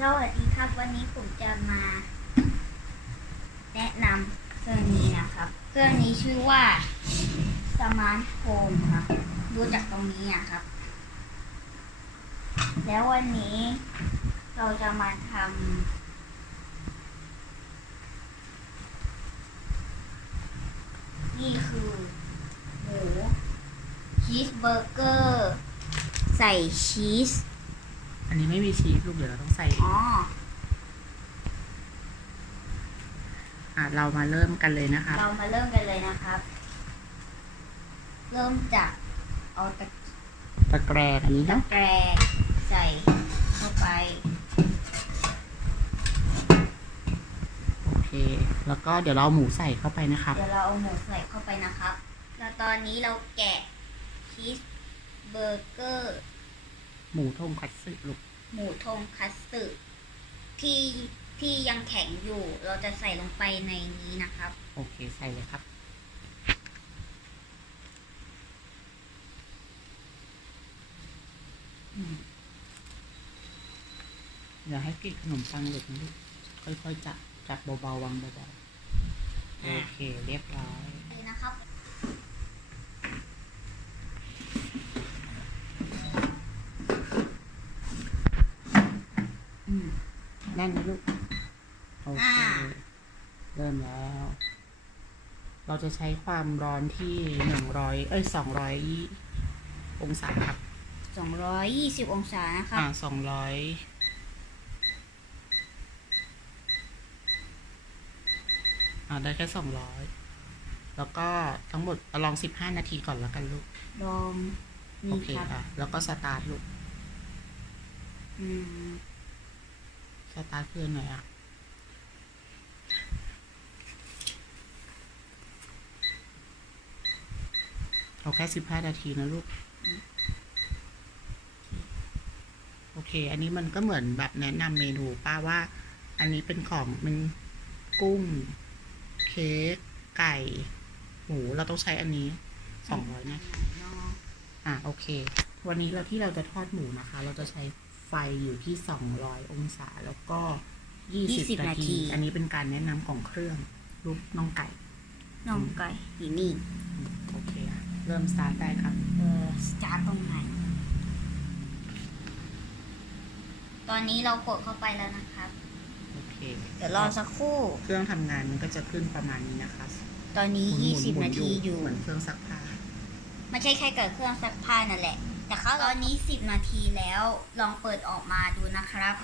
สวัสดีครับ วันนี้ผมจะมา แนะนำเครื่องนี้นะครับ เครื่องนี้ชื่อว่าสมาร์ทโฮมครับดูจากตรงนี้อะครับ แล้ววันนี้เราจะมาทำนี่คือหมูชีสเบอร์เกอร์ ใส่ชีส อันนี้ไม่มีชีสลูกเดี๋ยวเราต้องใส่อ๋อ อะเรามาเริ่มกันเลยนะคะเรามาเริ่มกันเลยนะครับ เริ่มจากเอาตะตะแกรงอันนี้ตะเนาะแกรงใส่เข้าไป โอเค แล้วก็เดี๋ยวเราเอาหมูใส่เข้าไปนะครับ เดี๋ยวเราเอาหมูใส่เข้าไปนะครับ แล้วตอนนี้เราแกะชีสเบอร์เกอร์ หมูทงคัตสึลูกหมูทงคัตสึที่ที่ยังแข็งอยู่ เราจะใส่ลงไปในนี้นะครับ โอเคใส่เลยครับอืมอย่าให้กลิ่นขนมปังหลุดนะลูกค่อยๆจับจับเบาๆวางเบาๆโอเค เรียบร้อย เลยนะครับ อืม แน่นไหมลูก โอเคอ่าเริ่มแล้ว เราจะใช้ความร้อนที่หนึ่งร้อยเอ้ยสองร้อยองศาครับ220องศานะครับอ่าสองร้อยอ่าได้แค่สองร้อยแล้วก็ทั้งหมดเอาลองสิบห้านาทีก่อนแล้วกันลูกลองโอนี่เคครับ ค่ะ แล้วก็สตาร์ทลูก อืม สตาร์ทเครื่องหน่อยอะเอาแค่สิบห้านาทีนะลูก โอเค อันนี้มันก็เหมือนแบบแนะนำเมนูป้าว่า อันนี้เป็นของมันกุ้ง เค้กไก่ หมูเราต้องใช้อันนี้สองร้อยนะ อะโอเค วันนี้เราที่เราจะทอดหมูนะคะ เราจะใช้ ไฟอยู่ที่สองร้อยองศาแล้วก็ยี่สิบ20นานาที ที อันนี้เป็นการแนะนำของเครื่องรูปน้องไก่ น้องไก่อยู่นี่ โอเคอะเริ่มสตาร์ทได้ครับ เออสตาร์ทตรงไหน ตอนนี้เรากดเข้าไปแล้วนะครับ โอเคเดี๋ยวรอสักครู่ เครื่องทำงานมันก็จะขึ้นประมาณนี้นะคะตอนนี้ หมุ20หมุนาทีอยู่ เหมือนเครื่องซักผ้า ไม่ใช่แค่เกิดเครื่องซักผ้านั่นแหละ แต่เขาตอนนี้10นาทีแล้วลองเปิดออกมาดูนะครับ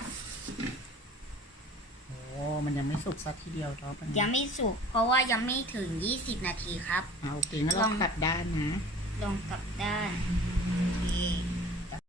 โอ้มันยังไม่สุกสักทีเดียวเนาะมันยังไม่สุกเพราะว่ายังไม่ถึง20นาทีครับ อะโอเคงั้นเราลองกลับด้านนะ ลองกลับด้านโอเค